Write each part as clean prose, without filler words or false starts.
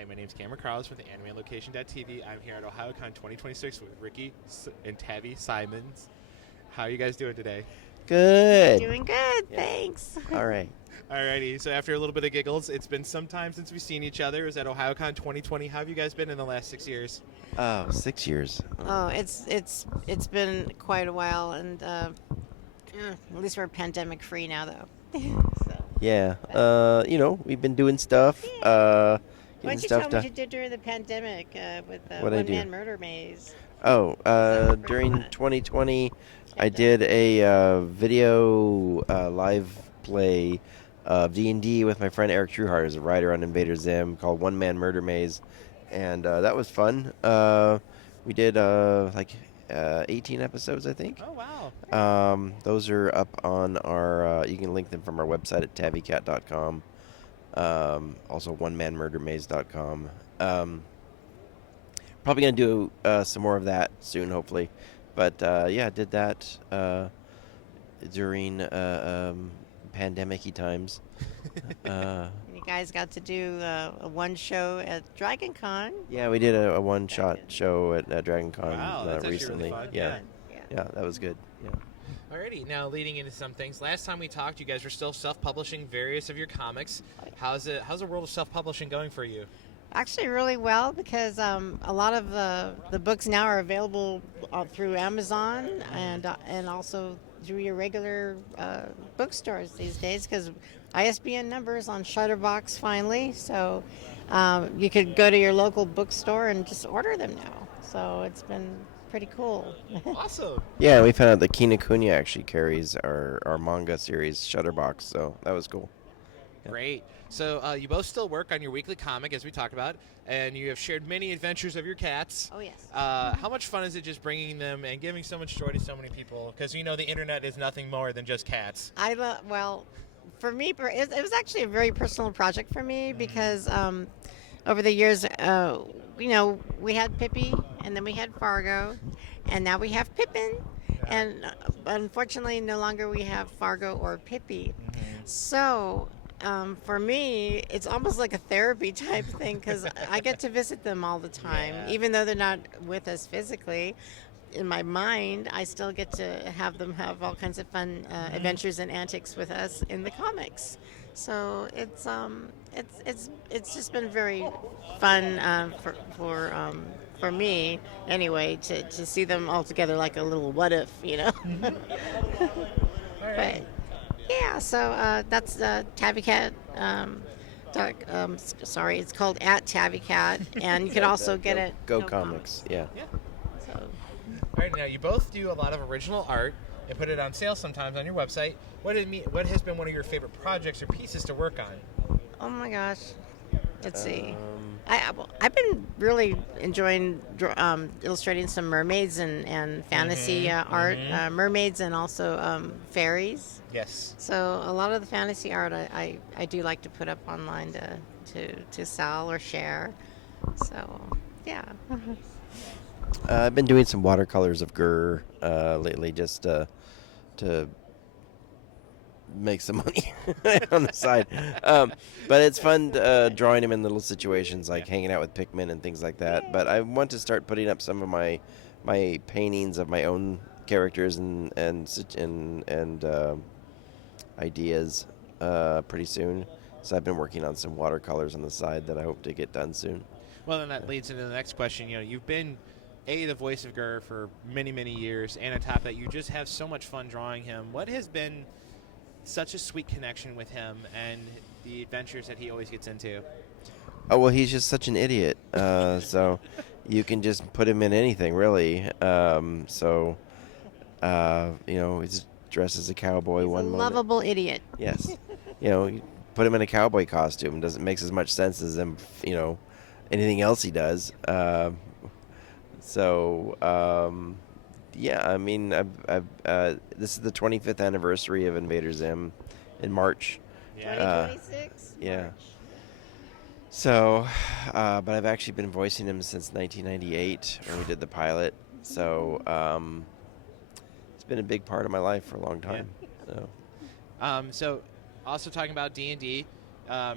Hi, my name's Cameron Carlson with AnimeLocation.tv. I'm here at Ohayocon 2026 with Ricky and Tavi Simons. How are you guys doing today? Good. Doing good, thanks. All right. Alrighty, so after a little bit of giggles, it's been some time since we've seen each other. It was at Ohayocon 2020. How have you guys been in the last 6 years? 6 years. Oh, it's been quite a while, and at least we're pandemic free now, though. So, Yeah. We've been doing stuff. why Getting don't you stuff tell me what you did during the pandemic with What'd I One do? Man Murder Maze? During fun. 2020, I did a video live play of D&D with my friend Eric Trueheart as a writer on Invader Zim called One Man Murder Maze, and that was fun. We did 18 episodes, I think. Oh, wow. Those are up on our. You can link them from our website at tavicat.com. Also, onemanmurdermaze.com. Probably gonna do some more of that soon, hopefully. But I did that during pandemic-y times. You guys got to do a one show at Dragon Con. Yeah, we did a one-shot show at Dragon Con Wow, that's actually recently. really fun. Yeah. Yeah. That was good. Yeah. Alrighty, now leading into some things. Last time we talked, you guys were still self-publishing various of your comics. How's the world of self-publishing going for you? Actually, really well, because a lot of the books now are available through Amazon and also through your regular bookstores these days, because ISBN numbers on Shutterbox finally, so you could go to your local bookstore and just order them now. So it's been pretty cool. Awesome. Yeah, we found out that Kinokuniya actually carries our manga series Shutterbox, so that was cool. Great. So you both still work on your weekly comic, as we talked about, and you have shared many adventures of your cats. Oh, yes. How much fun is it just bringing them and giving so much joy to so many people? Because the internet is nothing more than just cats. Well, for me, it was actually a very personal project for me, because over the years, we had Pippi, and then we had Fargo, and now we have Pippin. And unfortunately, no longer we have Fargo or Pippi. So for me, it's almost like a therapy type thing, because I get to visit them all the time, even though they're not with us physically. In my mind, I still get to have them have all kinds of fun adventures and antics with us in the comics. So it's just been very fun for me anyway, to see them all together like a little what if, But yeah, so that's Tavicat. It's called at Tavicat, and you can also get it. Go Comics. Yeah. So, All right, now you both do a lot of original art and put it on sale sometimes on your website. What has been one of your favorite projects or pieces to work on? oh my gosh, let's see. I've been really enjoying illustrating some mermaids and fantasy art, mermaids and also fairies. Yes. So a lot of the fantasy art I do like to put up online to sell or share. So yeah. I've been doing some watercolors of Gur lately, just to make some money on the side. But it's fun drawing him in little situations like hanging out with Pikmin and things like that. But I want to start putting up some of my paintings of my own characters and ideas pretty soon. So I've been working on some watercolors on the side that I hope to get done soon. Well, then that leads into the next question. You've been the voice of Gur for many, many years, and on top of that, you just have so much fun drawing him. What has been such a sweet connection with him and the adventures that he always gets into? Oh, well, he's just such an idiot. So you can just put him in anything, really. He's dressed as a cowboy He's one a moment. lovable idiot. Yes. You put him in a cowboy costume. Doesn't make as much sense as him, anything else he does. Yeah, I mean, this is the 25th anniversary of Invader Zim in March. Yeah. 2026? Yeah. So, but I've actually been voicing him since 1998 when we did the pilot. So, it's been a big part of my life for a long time. So, So, also talking about D&D, Now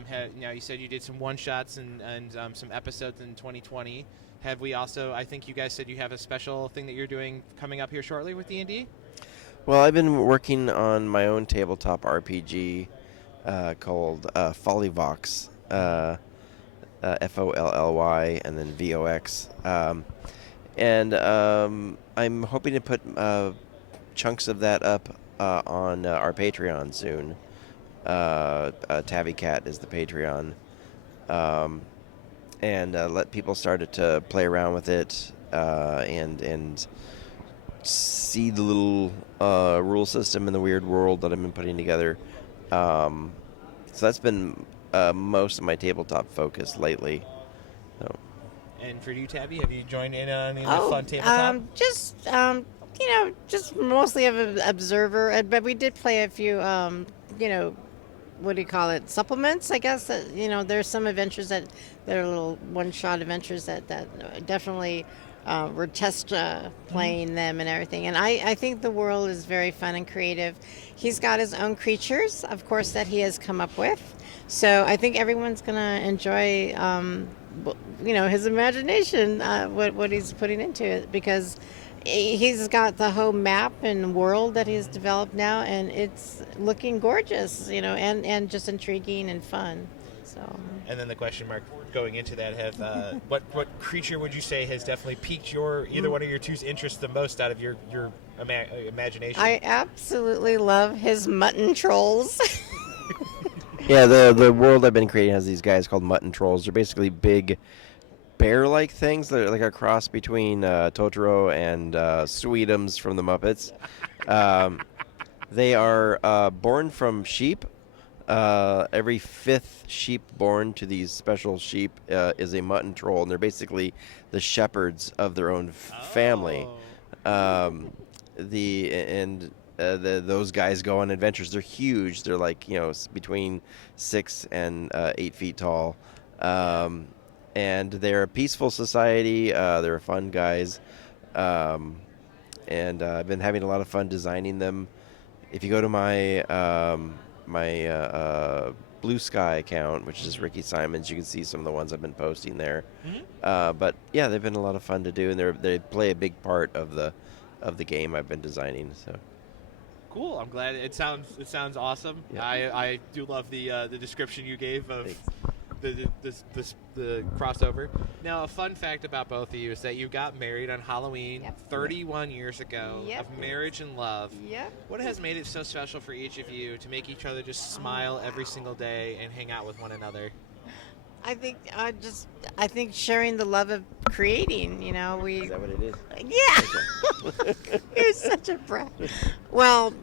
you said you did some one shots and some episodes in 2020. Have we also? I think you guys said you have a special thing that you're doing coming up here shortly with D&D. Well, I've been working on my own tabletop RPG called Follyvox, Folly, and then Vox. I'm hoping to put chunks of that up on our Patreon soon. Tavicat is the Patreon. And let people start to play around with it and see the little rule system and the weird world that I've been putting together. So that's been most of my tabletop focus lately. So. And for you, Tabby, have you joined in on any fun tabletop? Just mostly of an observer, but we did play a few, what do you call it? Supplements, I guess. There's some adventures that are little one-shot adventures that definitely we're test playing them and everything. And I think the world is very fun and creative. He's got his own creatures, of course, that he has come up with. So I think everyone's going to enjoy, his imagination, what he's putting into it, because he's got the whole map and world that he's developed now, and it's looking gorgeous, and just intriguing and fun. So. And then the question mark going into that: what creature would you say has definitely piqued either one of your two's interest the most out of your imagination? I absolutely love his mutton trolls. Yeah, the world I've been creating has these guys called mutton trolls. They're basically big bear-like things. They're like a cross between Totoro and Sweetums from the Muppets. They are born from sheep. Every fifth sheep born to these special sheep is a mutton troll, and they're basically the shepherds of their own family. Those guys go on adventures. They're huge. They're like between 6 and 8 feet tall. And they're a peaceful society. They're fun guys. And I've been having a lot of fun designing them. If you go to my Blue Sky account, which is Ricky Simons, you can see some of the ones I've been posting there. Mm-hmm. But yeah, they've been a lot of fun to do, and they play a big part of the game I've been designing. So. Cool. I'm glad. It sounds awesome. Yeah. I do love the description you gave of the crossover. Now, a fun fact about both of you is that you got married on Halloween 31 years ago of marriage and love. Yep. What has made it so special for each of you to make each other just smile every single day and hang out with one another? I think sharing the love of creating, Is that what it is? Yeah. You're such a brat. Well,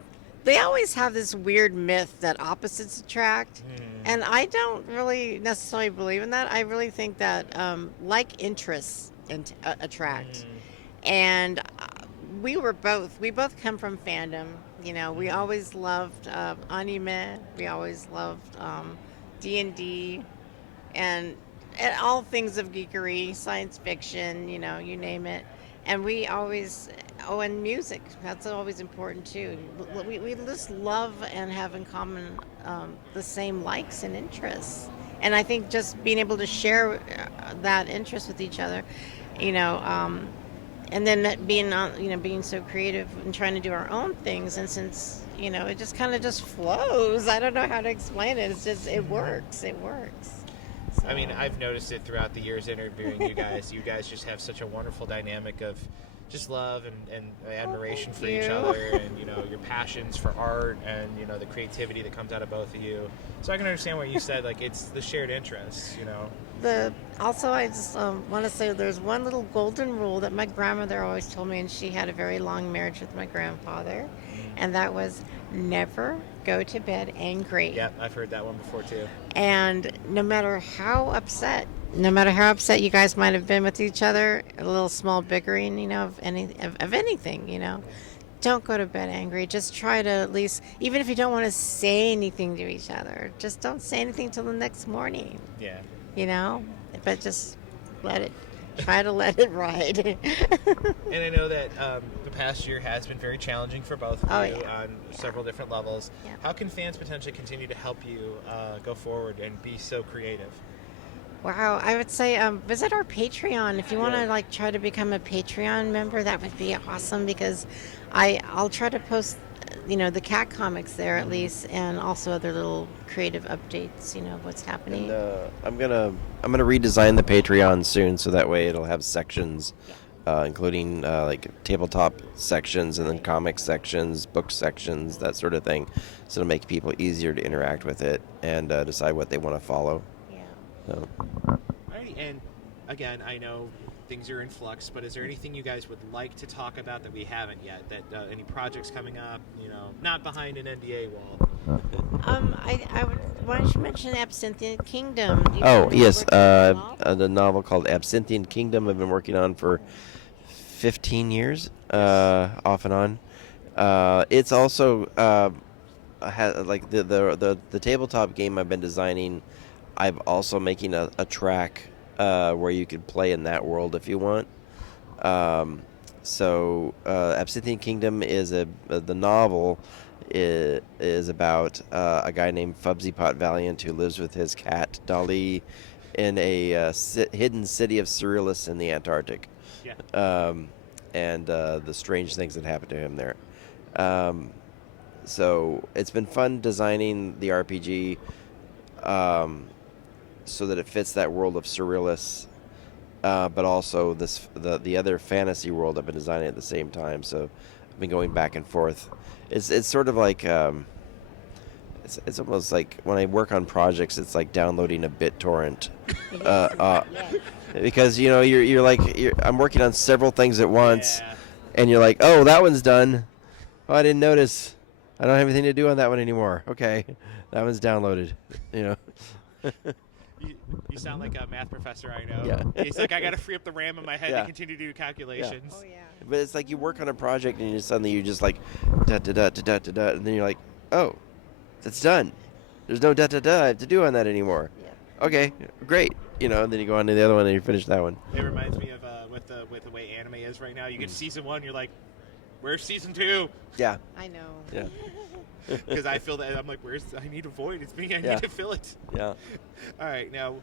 they always have this weird myth that opposites attract, and I don't really necessarily believe in that. I really think that like interests attract, and we both come from fandom. We always loved anime. We always loved D&D. And all things of geekery, science fiction, you name it. And we always, and music, that's always important too. We just love and have in common the same likes and interests. And I think just being able to share that interest with each other, and then being so creative and trying to do our own things. And since, it just kind of just flows. I don't know how to explain it. It's just, it works. So. I mean, I've noticed it throughout the years interviewing you guys. You guys just have such a wonderful dynamic of just love and admiration for each other, and your passions for art, and the creativity that comes out of both of you. So I can understand what you said. Like, it's the shared interests. Also, I just want to say there's one little golden rule that my grandmother always told me, and she had a very long marriage with my grandfather, and that was never go to bed angry. Yeah, I've heard that one before too. And no matter how upset you guys might have been with each other, a little small bickering, of anything, don't go to bed angry. Just try to at least, even if you don't want to say anything to each other, just don't say anything till the next morning. Yeah. But just let it try to let it ride. And I know that the past year has been very challenging for both of you on several different levels. Yeah. How can fans potentially continue to help you go forward and be so creative? Wow, I would say visit our Patreon. If you want to like try to become a Patreon member, that would be awesome because I'll try to post, the cat comics there at least, and also other little creative updates, of what's happening. And I'm gonna redesign the Patreon soon, so that way it'll have sections, including like tabletop sections and then comic sections, book sections, that sort of thing. So it'll make people easier to interact with it and decide what they want to follow. Yeah. So. Alrighty, and again, I know things are in flux, but is there anything you guys would like to talk about that we haven't yet? That any projects coming up, not behind an NDA wall? I would. Why don't you mention Absinthian Kingdom? Oh yes, the novel called Absinthian Kingdom. I've been working on for 15 years, off and on. It's also like the tabletop game I've been designing. I'm also making a track where you could play in that world if you want. So Absinthian Kingdom is the novel is about a guy named Fubsy Pot Valiant who lives with his cat Dolly in a hidden city of surrealists in the Antarctic. Yeah. And the strange things that happen to him there. So it's been fun designing the RPG so that it fits that world of surrealists, but also the other fantasy world I've been designing at the same time. So I've been going back and forth. It's sort of like it's almost like when I work on projects, it's like downloading a BitTorrent, because I'm working on several things at once, and you're like, oh, that one's done. Oh, I didn't notice. I don't have anything to do on that one anymore. Okay, that one's downloaded. You sound like a math professor I know. Yeah. He's like, I got to free up the RAM in my head to continue to do calculations. Oh yeah. But it's like you work on a project and suddenly you just like da da da da da da da, and then you're like, oh, that's done. There's no da da da I have to do on that anymore. Yeah. Okay, great. And then you go on to the other one and you finish that one. It reminds me of with the way anime is right now. You get season 1, you're like, where's season 2? Yeah. I know. Yeah. Because I feel that I'm like, I need a void. It's me. I Yeah. need to fill it. Yeah. All right. Now,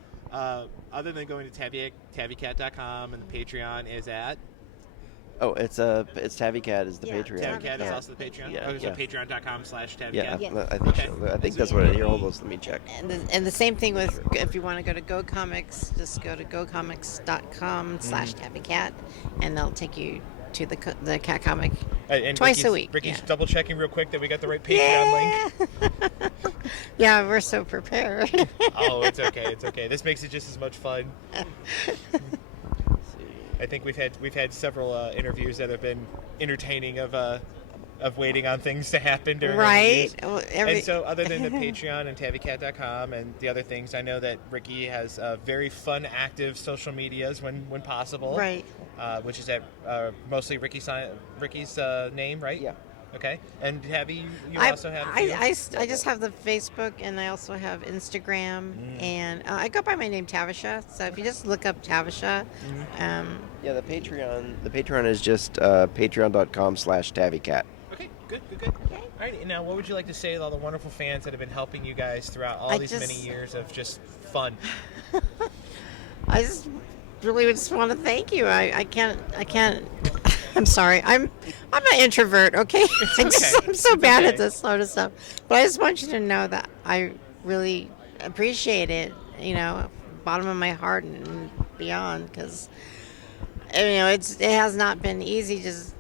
other than going to Tavicat.com and the Patreon is at? Oh, it's Tavicat is the Patreon. Tavicat is also the Patreon? Yeah. So patreon.com/Tavicat? Yeah, Yeah. I think so. I think that's what it is. Here, hold on, let me check. And the same thing with if you want to go to Go Comics, just go to gocomics.com/Tavicat, and they'll take you to the cat comic And twice a week. Ricky's double checking real quick that we got the right Patreon link. Yeah, we're so prepared. Oh, it's okay. It's okay. This makes it just as much fun. I think we've had several interviews that have been entertaining of waiting on things to happen during Right. interviews. Well, And so other than the Patreon and Tavicat.com and the other things, I know that Ricky has very fun, active social medias when possible. Right. Which is at mostly Ricky's name, right? Yeah. Okay. And Tabby, you also have a few? I just have the Facebook, and I also have Instagram, and I go by my name Tavisha. So if you just look up Tavisha, Yeah, the Patreon is just patreon.com/Tavicat. Okay, good. All right, and now what would you like to say to all the wonderful fans that have been helping you guys throughout all these many years of just fun? I just really just want to thank you. I can't. I'm sorry. I'm an introvert. Okay. I'm so bad at this sort of stuff. But I just want you to know that I really appreciate it. Bottom of my heart and beyond, because it has not been easy just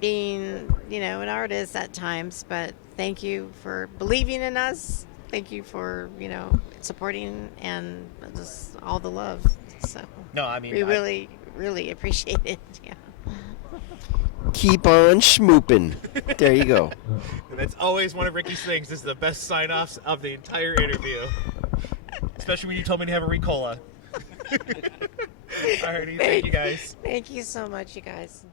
being an artist at times. But thank you for believing in us. Thank you for supporting and just all the love. So No, I mean we really appreciate it. Yeah. Keep on schmooping. There you go. That's always one of Ricky's things. This is the best sign-offs of the entire interview. Especially when you told me to have a Ricola. Alrighty, thank you guys. Thank you so much, you guys.